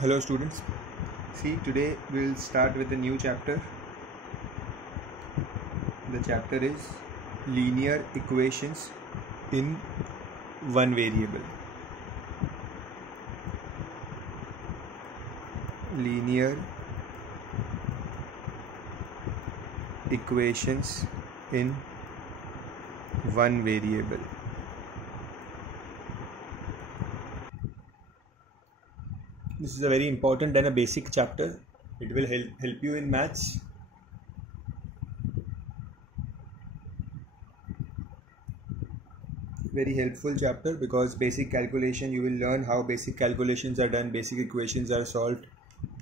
Hello students, see today we will start with a new chapter. The chapter is linear equations in one variable. Linear equations in one variable. This is a very important and a basic chapter. It will help you in maths. Very helpful chapter because basic calculation, you will learn how basic calculations are done, basic equations are solved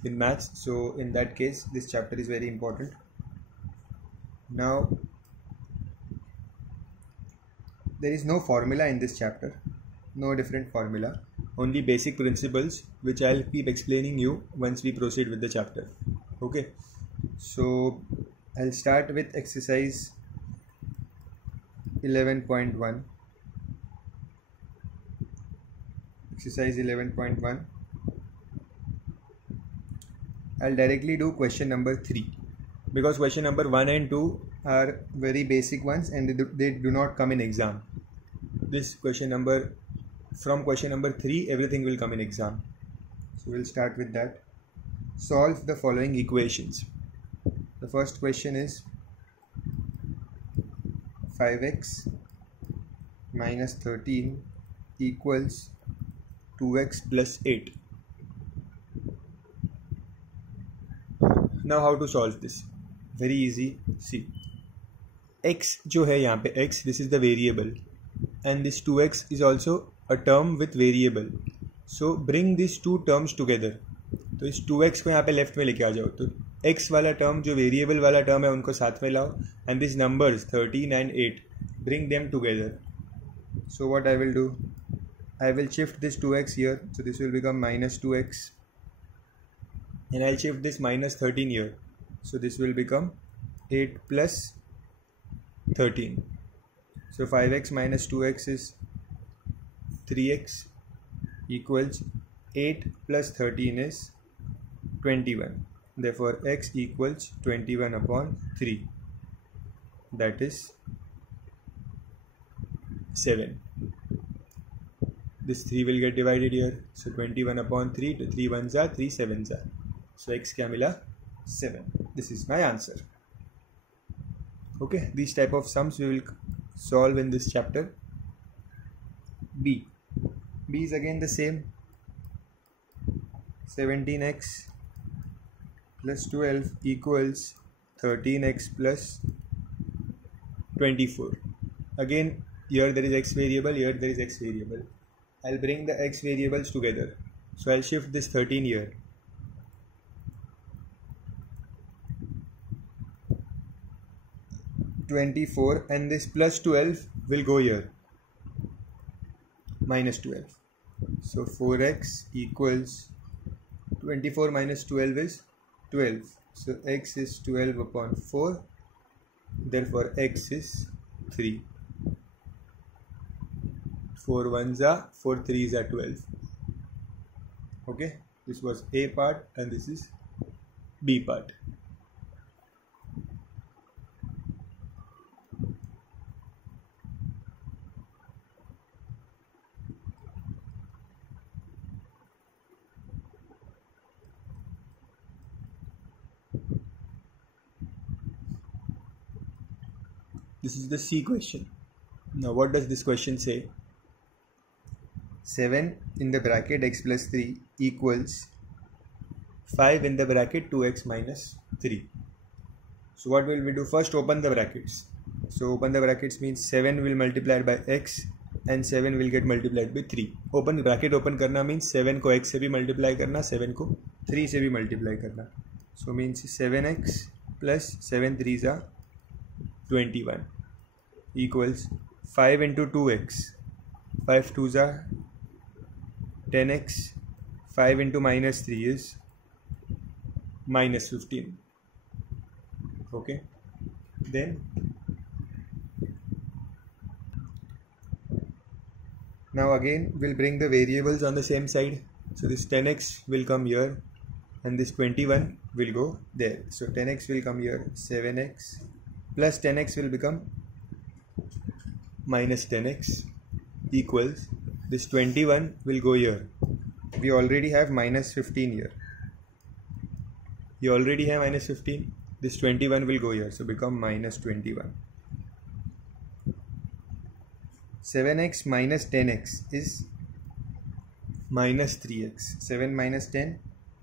in maths. So in that case, this chapter is very important. Now, there is no formula in this chapter, no different formula, only basic principles which I'll keep explaining you once we proceed with the chapter. Okay, so I'll start with exercise 11.1. Exercise 11.1. I'll directly do question number 3 because question number 1 and 2 are very basic ones and they do not come in exam. This question number, from question number 3, everything will come in exam. So we'll start with that. Solve the following equations. The first question is 5x minus 13 equals 2x plus 8. Now how to solve this? Very easy. See, x जो है यहाँ पे x, this is the variable and this 2x is also a term with variable. So bring these two terms together. तो इस 2x को यहाँ पे left में लेके आ जाओ. तो x वाला टर्म जो वेरिएबल वाला टर्म है उनको साथ में लाओ and these numbers 13 and 8 bring them together. So what I will do, I will shift this 2x here, so this will become minus 2x, and I'll shift this minus 13 here, so this will become 8 plus 13. So 5x minus 2x is 3x equals 8 plus 13 is 21. Therefore x equals 21 upon 3, that is 7. This 3 will get divided here, so 21 upon 3, to 3 ones are 3 sevens are. So x क्या मिला? 7. This is my answer. Okay, these type of sums we will solve in this chapter. B is again the same. 17x plus 12 equals 13x plus 24. Again, here there is x variable, here there is x variable. I'll bring the x variables together. So I'll shift this 13 here. (24) and this plus 12 will go here. Minus 12. So 4x equals 24 minus 12 is 12. So x is 12 upon 4. Therefore x is 3. 4 ones are 4 threes are 12. Okay, this was A part and this is B part. This is the C question. Now what does this question say? 7 in the bracket x plus 3 equals 5 in the bracket 2x minus 3. So what will we do? First open the brackets. So open the brackets means 7 will multiply by x and 7 will get multiplied by 3. Open bracket open करना means 7 को x से भी multiply करना, 7 को 3 से भी multiply करना. So means 7x plus 7 3s are 21 equals 5 into 2x. 5 2s are 10x. 5 into minus 3 is minus 15. Okay, then now again we'll bring the variables on the same side. So this 10x will come here and this 21 will go there. So 10x will come here, 7x plus 10x will become minus 10x equals this 21 will go here. We already have minus 15 here. You already have minus 15. This 21 will go here. So become minus 21. 7x minus 10x is minus 3x. 7 minus 10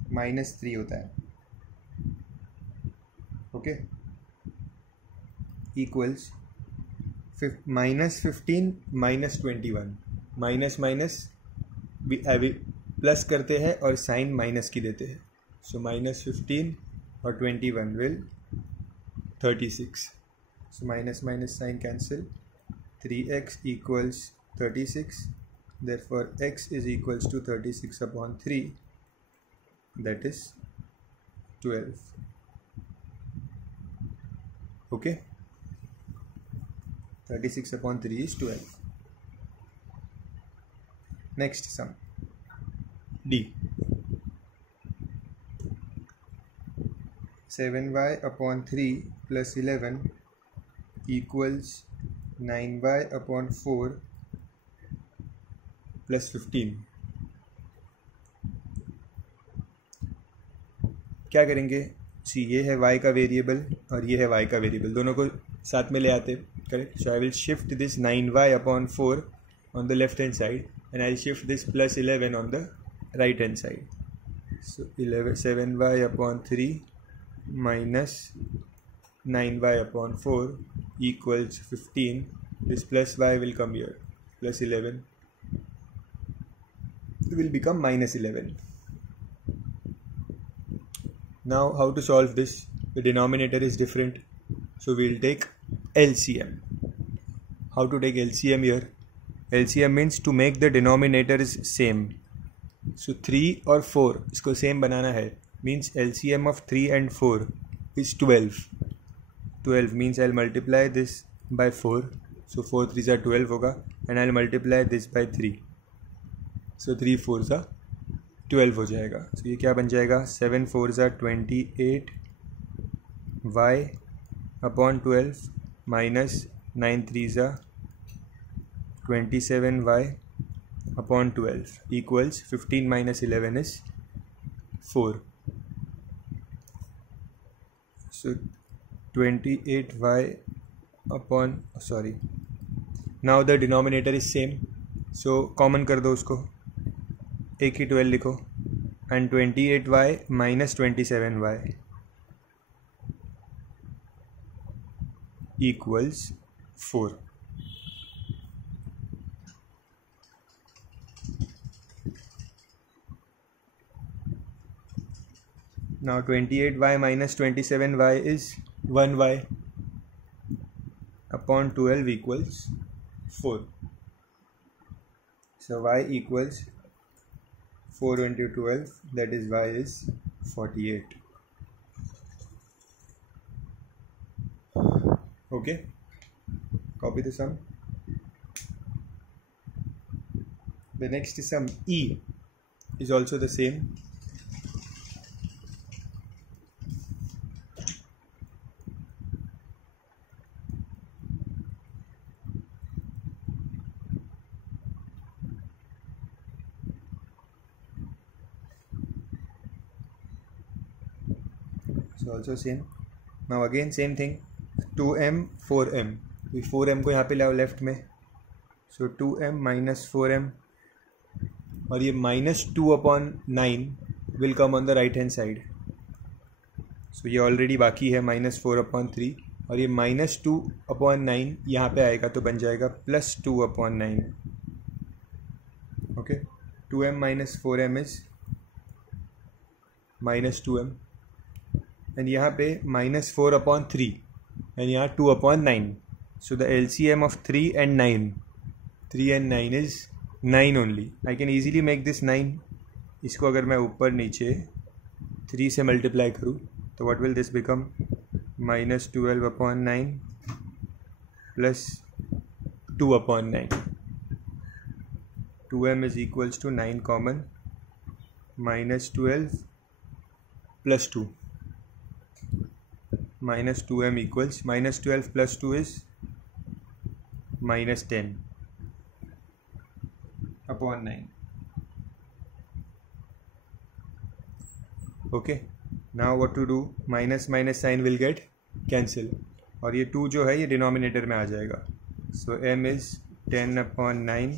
minus 3 होता है. Okay. Equals minus 15 minus 21. Minus minus plus करते हैं और sign minus की देते हैं. So minus 15 और 21 will 36. So minus minus sign cancel. 3x equals 36. Therefore x is equals to 36 upon 3, that is 12. Okay, 36 upon 3 is 12. Next sum, D. 7y upon 3 plus 11 equals 9y upon 4 plus 15. क्या करेंगे? सी ये है y का variable और ये है y का variable, दोनों को साथ में ले आते. Correct. So I will shift this 9y upon 4 on the left hand side and I'll shift this plus 11 on the right hand side. So 7y upon 3 minus 9y upon 4 equals 15. This plus y will come here, plus 11 will become minus 11. Now how to solve this? The denominator is different, so we'll take LCM. How to take LCM here? LCM means to make the denominators same. So 3 और 4 इसको same बनाना है, means LCM of 3 and 4 is 12. 12 means I'll multiply this by 4. So 4 3s are 12 होगा and I'll multiply this by 3. So 3 4s are 12 हो जाएगा. So ये क्या बन जाएगा? 7 4s are 28 y upon 12 minus 9 3s are 27y upon 12 equals 15 minus 11 is 4. So 28y upon now the denominator is same, so common कर दो उसको, एक ही 12 लिखो and 28y minus 27y equals 4. Now 28y minus 27y is 1y upon 12 equals 4. So y equals 4 into 12, that is y is 48. Okay, copy the sum. The next sum E is also the same. So also same. Now again same thing, 2m 4m. 4m को यहाँ पे लाओ left में. So 2m minus 4m और ये minus 2 upon 9 will come on the right hand side. So ये already बाकी है minus 4 upon 3 और ये minus 2 upon 9 यहाँ पे आएगा तो बन जाएगा plus 2 upon 9. Okay, 2m minus 4m is minus 2m and यहाँ पे minus 4 upon 3 and यहाँ 2 upon 9. So the LCM of 3 and 9 is 9 only. I can easily make this 9. इसको अगर मैं ऊपर नीचे 3 से मल्टीप्लाई करूँ तो what will this become? Minus 12 upon 9 plus 2 upon 9. 2m is equals to 9 common. -12 plus 2. -2m equals -12 plus 2 is -10 upon 9. Okay, now what to do? Minus minus sign will get cancel और ये 2 जो है ये denominator में आ जाएगा. सो m is 10/9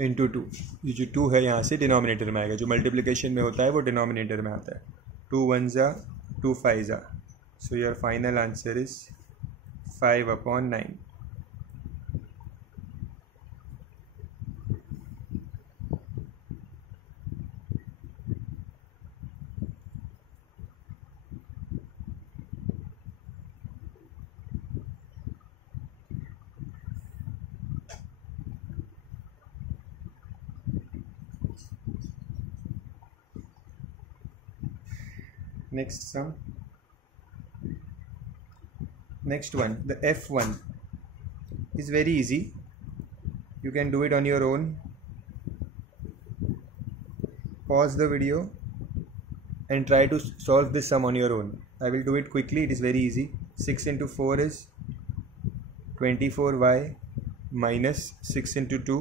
into 2. ये जो 2 है यहाँ से डिनोमिनेटर में आएगा. जो मल्टीप्लिकेशन में होता है वो डिनोमिनेटर में आता है. 2 1s are 2 5s are. So your final answer is 5/9. Next sum. Next one, the F1 is very easy. You can do it on your own. Pause the video and try to solve this sum on your own. I will do it quickly. It is very easy. 6 into 4 is 24y minus 6 into 2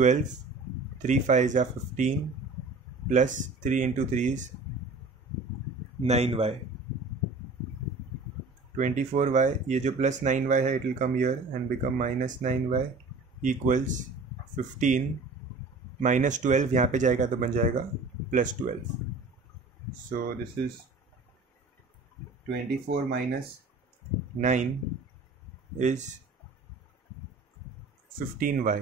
12. 3 5s are 15 plus 3 into 3 is 9y. 24y, ये जो plus 9y है it will come here and become minus 9y equals 15 minus 12 यहाँ पे जाएगा तो बन जाएगा plus 12. So this is 24 minus 9 is 15y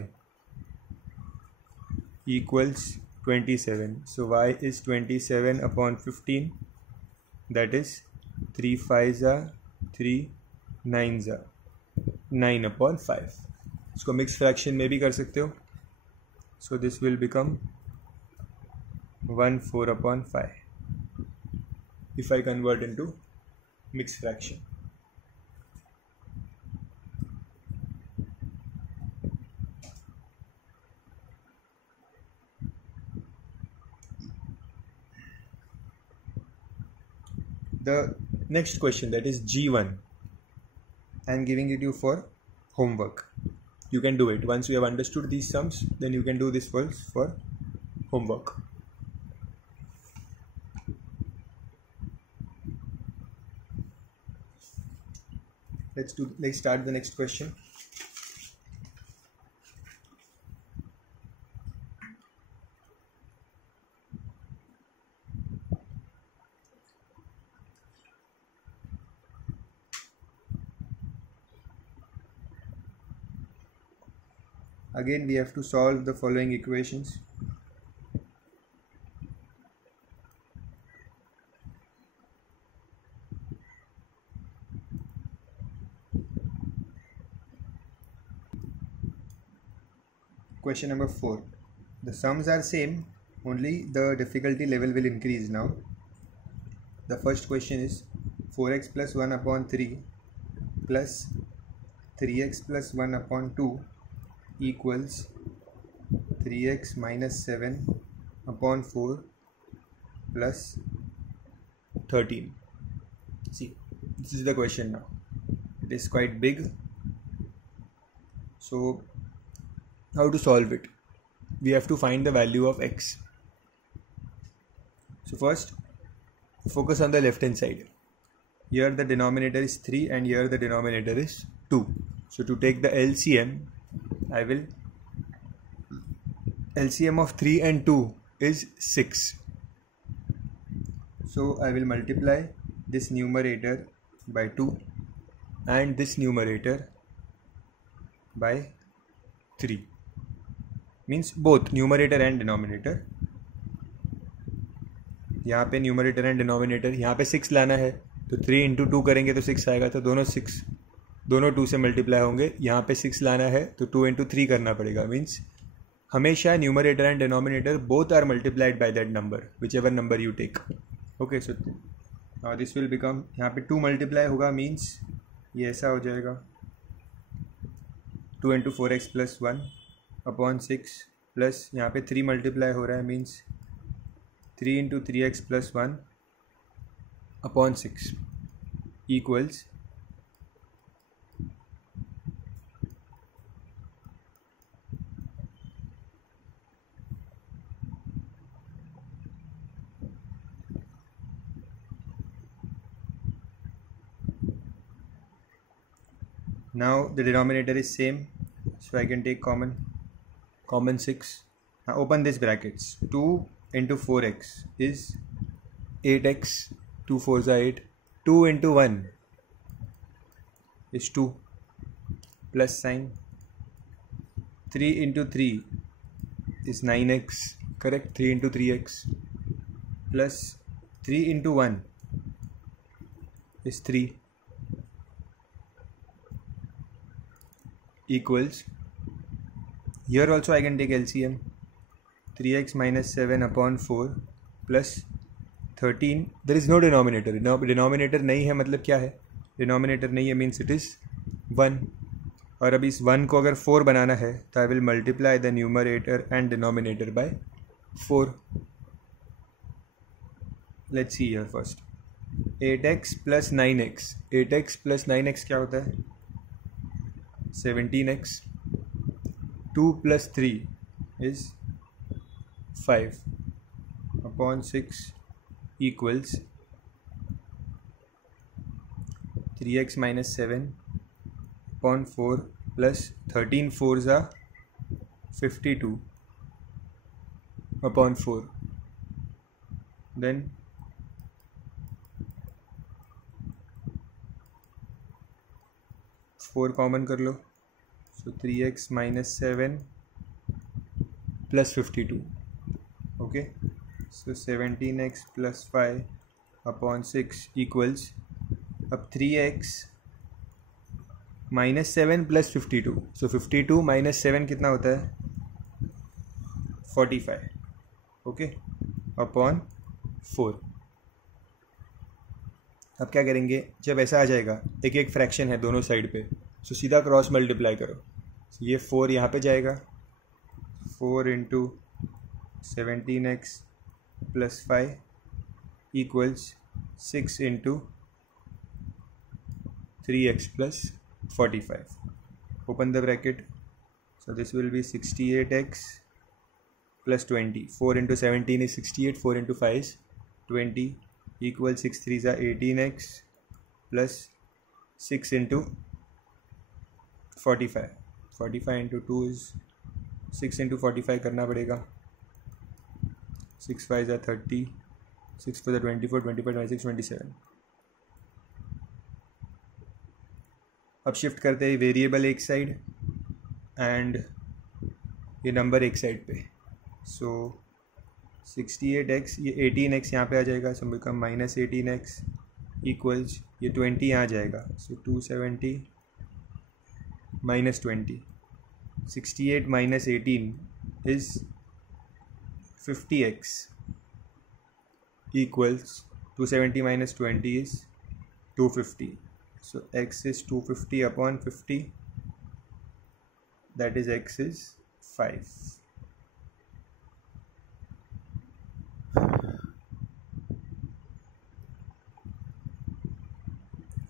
equals 27. So y is 27 upon 15. That is 3 5s are 3 9s are 9 upon 5. इसको mix fraction में भी कर सकते हो. So this will become 1/4 upon 5 if I convert into mixed fraction. The next question, that is G1, I am giving it you for homework. You can do it once you have understood these sums, then you can do this for homework. Let's start the next question. Again we have to solve the following equations. Question number 4. The sums are same, only the difficulty level will increase now. The first question is 4x plus 1 upon 3 plus 3x plus 1 upon 2 equals 3x minus 7 upon 4 plus 13. See, this is the question now. It is quite big. So how to solve it? We have to find the value of x. So first focus on the left hand side. Here the denominator is 3 and here the denominator is 2. So to take the LCM, I will LCM of 3 and 2 is 6. So I will multiply this numerator by 2 and this numerator by 3. Means both numerator and denominator. यहाँ पे numerator and denominator, यहाँ पे 6 लाना है तो 3 into 2 करेंगे तो 6 आएगा. तो दोनों 2 से मल्टीप्लाई होंगे. यहाँ पे 6 लाना है तो 2 into 3 करना पड़ेगा. मीन्स हमेशा numerator and denominator both are multiplied by that number, whichever number you take. Okay, so this will become, यहाँ पे 2 मल्टीप्लाई होगा मीन्स ये ऐसा हो जाएगा 2 into 4x plus 1 upon 6 plus यहाँ पे 3 मल्टीप्लाई हो रहा है, means 3 into 3x plus 1 upon 6 equals now the denominator is same, so I can take common 6. Now open this brackets. 2 into 4x is 8x, 2 4s are 8. 2 into 1 is 2 plus sign. 3 into 3 is 9x, correct? 3 into 3x plus 3 into 1 is 3 equals, here also I can take LCM, 3x minus 7 upon 4 plus 13. there is no denominator. denominator नहीं है मतलब क्या है? denominator नहीं है means it is 1. और अब इस 1 को अगर 4 बनाना है तो I will multiply the numerator and denominator by 4. let's see here first. 8x plus 9x, 8x plus 9x क्या होता है? 17x. 2 plus 3 is 5 upon 6 equals 3x minus 7 upon 4 plus 13 4s are 52 upon 4. Then 4 common कर लो, so 3x minus 7 plus 52. okay, so 17x plus 5 upon 6 equals, अब 3x minus 7 plus 52, so 52 minus 7 कितना होता है? 45. okay, upon 4. अब क्या करेंगे, जब ऐसा आ जाएगा, एक एक फ्रैक्शन है दोनों साइड पे, सो सीधा क्रॉस मल्टीप्लाई करो. ये 4 यहाँ पे जाएगा, 4 into 17x plus 5 equals 6 into 3x plus 45. Open the bracket, so this will be 68x plus 20. 4 into 17 is 68, 4 into 5 is 20 equal 6 3s are 18x plus 6 into 45. 45 into 2 is 6 into 45 करना पड़ेगा. 6 5s are 30, 6 4 are 24, 25 26 27. अब shift करते हैं variable एक side and ये number एक side पे. सो 68x, ये 18x यहाँ पे आ जाएगा, so become minus 18x equals ये 20 यहाँ जाएगा, सो 270 minus 20. 68 minus 18 is 50x equals 270 minus 20 is 250. So x is 250 upon 50, that is x is 5.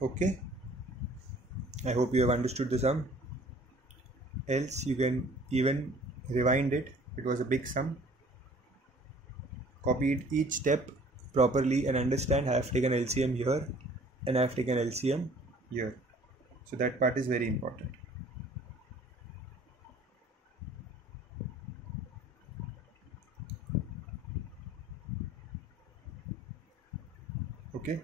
Okay, I hope you have understood the sum. Else you can even rewind it. It was a big sum. Copy it each step properly and understand. I have taken LCM here and I have taken LCM here. So that part is very important. Okay.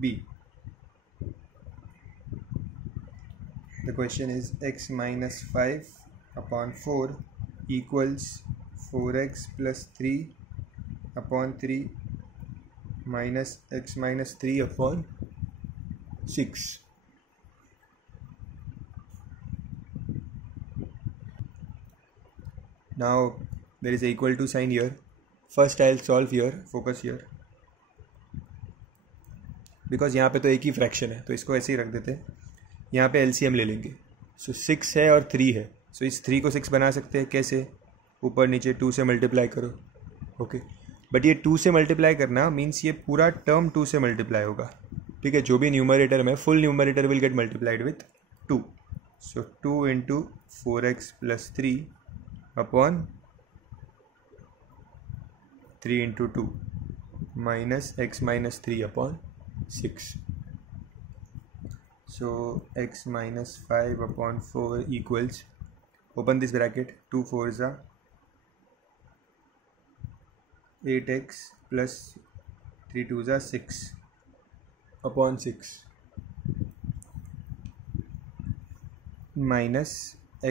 B. The question is x minus 5 upon 4 equals 4x plus 3 upon 3 minus x minus 3 upon 6. Now there is a equal to sign here. First I'll solve here, focus here, because यहाँ पे तो एक ही fraction है तो इसको ऐसे ही रख देते हैं. यहाँ पे एलसीएम ले लेंगे. सो 6 है और 3 है. सो इस 3 को 6 बना सकते हैं. कैसे? ऊपर नीचे 2 से मल्टीप्लाई करो. ओके, बट ये 2 से मल्टीप्लाई करना मीन्स ये पूरा टर्म 2 से मल्टीप्लाई होगा. ठीक है, जो भी न्यूमरेटर में, full numerator will get multiplied with 2. So 2 into 4x plus 3 upon 3 into 2 minus x minus 3 upon 6. So x minus 5 upon 4 equals, open this bracket, 2 4s are 8x plus 3 2s are 6 upon 6 minus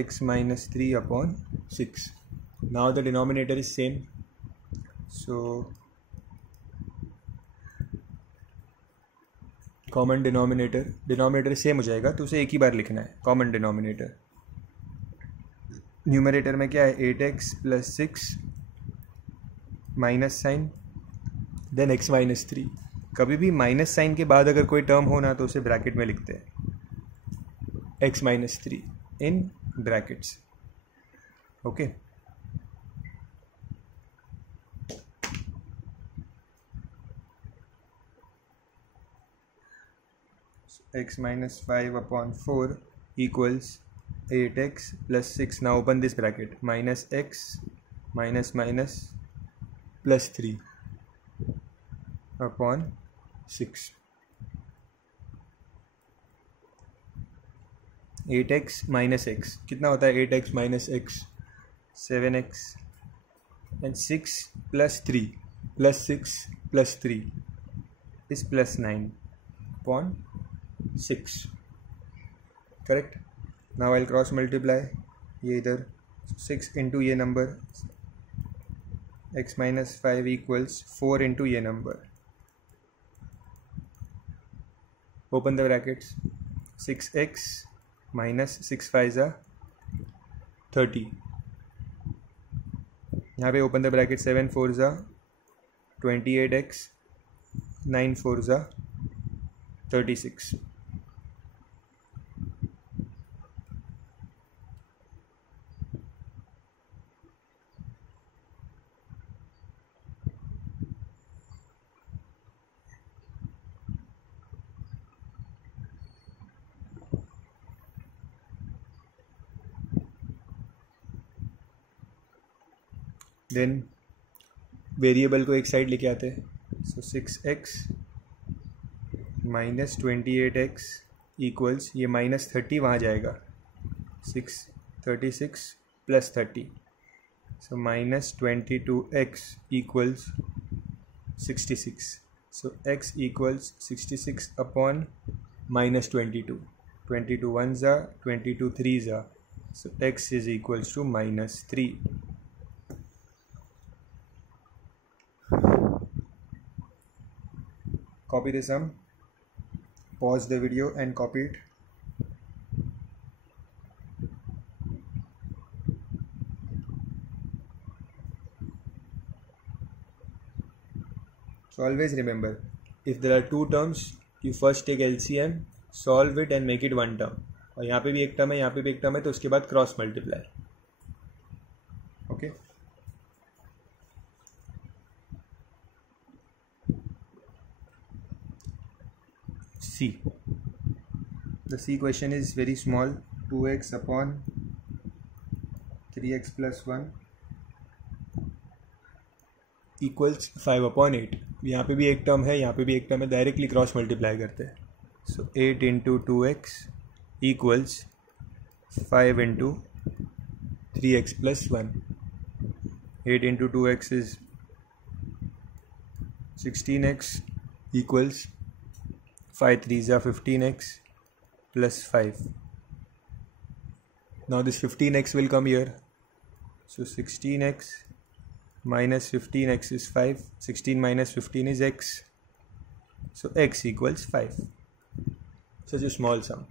x minus 3 upon 6. Now the denominator is same, so common denominator same हो जाएगा तो उसे एक ही बार लिखना है. Common denominator, numerator में क्या है? 8x plus 6 minus sign then x minus 3. कभी भी माइनस साइन के बाद अगर कोई टर्म हो ना तो उसे ब्रैकेट में लिखते हैं, x minus 3 in brackets. Okay, x minus 5 upon 4 equals 8x plus 6. Now open this bracket, minus x minus minus plus 3 upon 6. 8x minus x कितना होता है? 8x minus x 7x and 6 plus 3 plus 6 plus 3 is plus 9 upon 6. Correct. Now I cross multiply, ये इधर 6 into ये number x minus 5 equals 4 into ये number. Open the brackets, 6x minus 6 5 30. यहाँ पे open the bracket, 7 4 28x 9 4 36. Then variable को एक side लेके आते हैं. So 6x minus 28x equals, ये माइनस 30 वहाँ जाएगा, 36 plus 30. So minus 22x equals 66. So x equals 66 upon minus 22. 22 1s are 22 3s are. So x is equals to minus 3. Copy the sum, pause the video and copy it. So always remember, if there are two terms, you first take LCM, solve it and make it one term. और यहाँ पे भी एक term है, यहाँ पे भी एक टर्म है, तो उसके बाद cross multiply. Okay, C. The C question is very small. 2x upon 3x plus 1 equals 5 upon 8. यहाँ पे भी एक टर्म है, यहाँ पे भी एक टर्म है, डायरेक्टली क्रॉस मल्टीप्लाई करते हैं. सो 8 into 2x equals 5 into 3x plus 1. 8 into 2x is 16x equals 5 3s are 15x plus 5. Now this 15x will come here. So 16x minus 15x is 5. 16 minus 15 is x. So x equals 5. Such a small sum.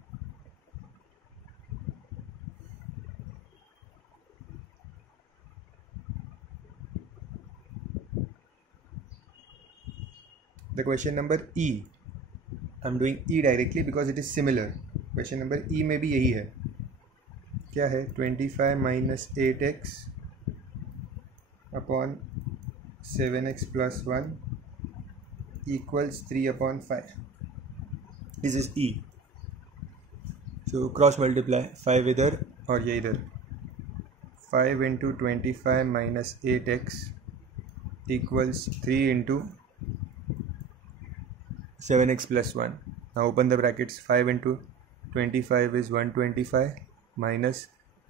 The question number E, I am doing E directly because it is similar. Question number ई में भी यही है. क्या है? 25 minus 8x upon 7x plus 1 equals 3/5. This is E. So cross multiply 5 इधर और ये इधर. 5 into 25 minus 8x equals 3 into 7x plus 1. Now open the brackets. 5 into 25 is 125 minus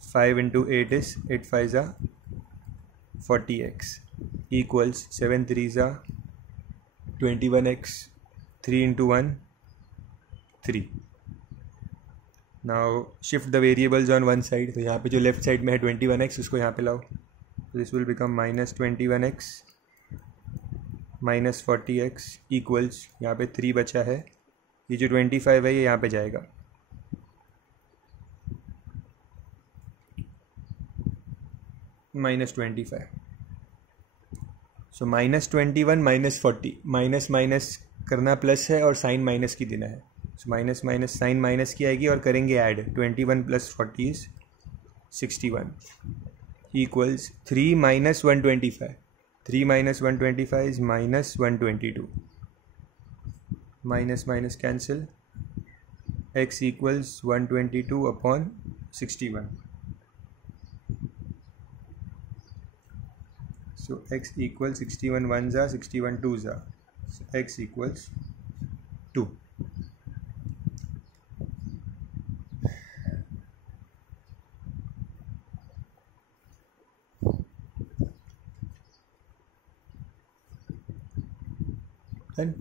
5 into 8 is 8 5s are 40x equals 7 3s are 21x. 3 into 1 3. Now shift the variables on one side. तो यहाँ पे जो left side में है 21x उसको यहाँ पे लाओ. This will become minus 21x minus 40x equals, यहाँ पे 3 बचा है. ये जो 25 है ये यहाँ पे जाएगा. Minus 25. So minus 21 minus 40. Minus minus करना प्लस है और साइन माइनस की देना है. So minus minus sign minus की आएगी और करेंगे add. 21 plus 40 is 61 equals 3 minus 125. 3 minus 125 is minus 122. Minus minus cancel. X equals 122 upon 61. So x equals 61 ones are 61 twos are. So x equals 2. Done.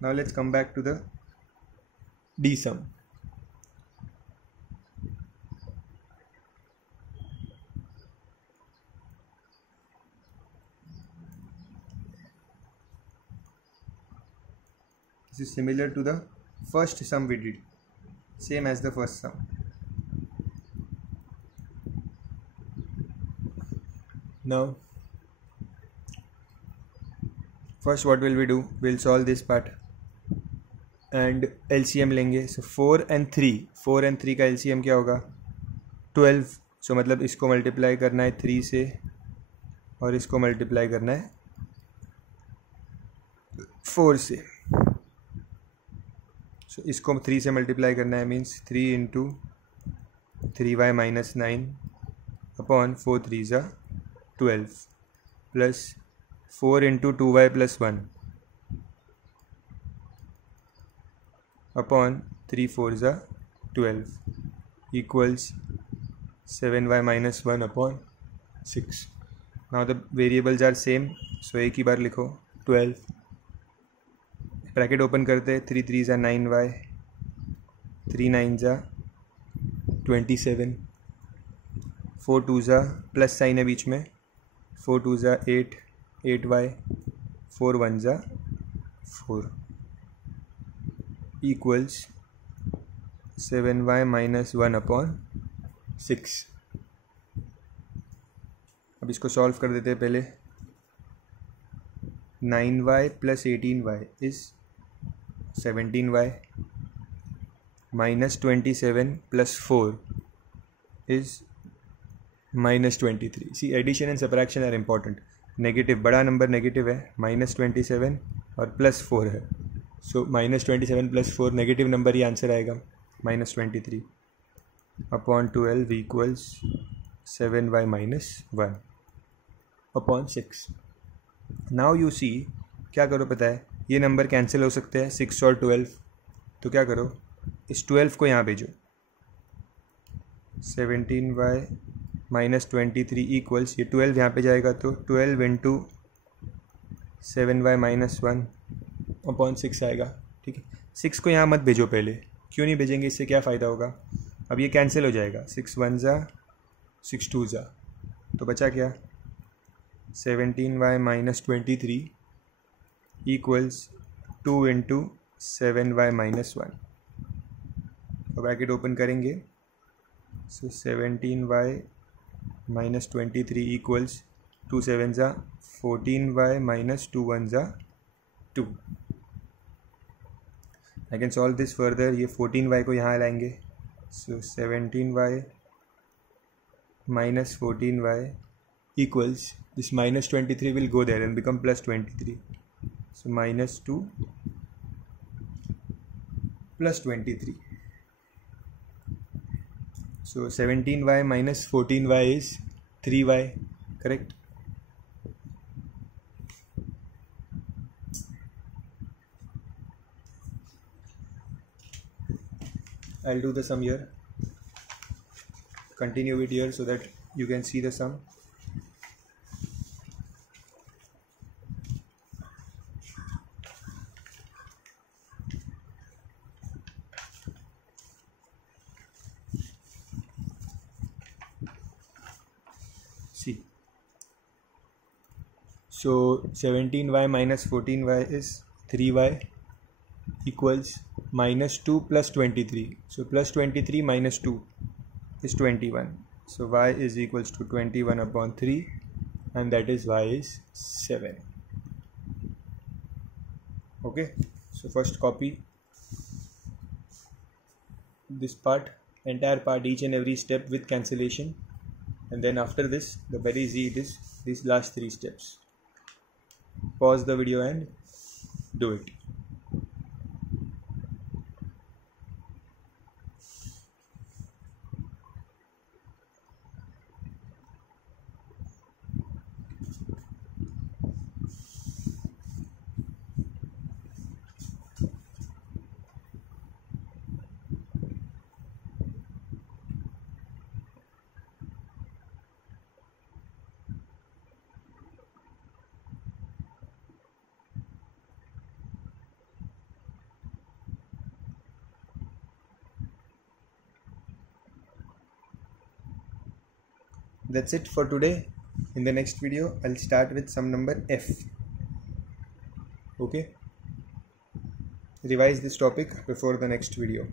Now let's come back to the D sum. This is similar to the first sum we did, same as the first sum. Now first what will we do? We'll solve this part and LCM लेंगे. So 4 and 3, 4 and 3 का LCM क्या होगा? 12. So मतलब इसको multiply करना है 3 से और इसको मल्टीप्लाई करना है 4 से. So इसको 3 से मल्टीप्लाई करना है means 3 into 3y minus 9 upon 4 3 ज़ा 12 plus 4 into 2y plus 1 upon 3 4 ज़ा 12 equals 7y minus 1 upon 6. Now the variables are same. So एक ही बार लिखो 12. ब्रैकेट ओपन करते. 3 3 ज़ा 9y, 3 9 ज़ा 27, 4 2 ज़ा प्लस साइन है बीच में, 4 2 ज़ा 8, 8y, 4 1 ज़ा 4 इक्वल्स 7y माइनस 1 अपॉन 6. अब इसको सॉल्व कर देते हैं पहले. 9y plus 18y is 17y minus 27 plus 4 is minus 23. See addition and subtraction are important. Negative, बड़ा नंबर नेगेटिव है, माइनस 27 और प्लस 4 है. So minus 27 plus 4 negative number ही आंसर आएगा. Minus 23 upon 12 equals 7y minus 1 upon 6. Now you see, क्या करो पता है, ये नंबर कैंसिल हो सकते हैं 6 और 12. तो क्या करो, इस 12 को यहाँ भेजो. 17y माइनस 23 इक्वल्स, ये 12 यहाँ पे जाएगा तो 12 इंटू 7y माइनस 1 अपॉन 6 आएगा. ठीक है. 6 को यहाँ मत भेजो पहले. क्यों नहीं भेजेंगे, इससे क्या फ़ायदा होगा? अब ये कैंसिल हो जाएगा. 6 1 ज़ा 6 2 ज़ा, तो बचा क्या? 17y minus 23 equals 2 into 7y minus 1. Bracket open करेंगे, सो 17y minus 23 equals 2 7s are 14y minus 2 1s are 2. I can solve this further. ये 14y को यहाँ लाएंगे, so 17y minus 14y equals, this minus 23 will go there and become plus 23, so minus 2 plus 23. So 17y minus 14y is 3y, correct? I'll do the sum here. Continue it here so that you can see the sum. See, so 17y minus 14y is 3y equals minus 2 plus 23. So plus 23 minus 2 is 21. So y is equals to 21 upon 3, and that is y is 7. Okay, so first copy this part, entire part, each and every step with cancellation, and then after this the very easy it is these last 3 steps. Pause the video and do it. That's it for today. In the next video I'll start with sum number F. Okay, revise this topic before the next video.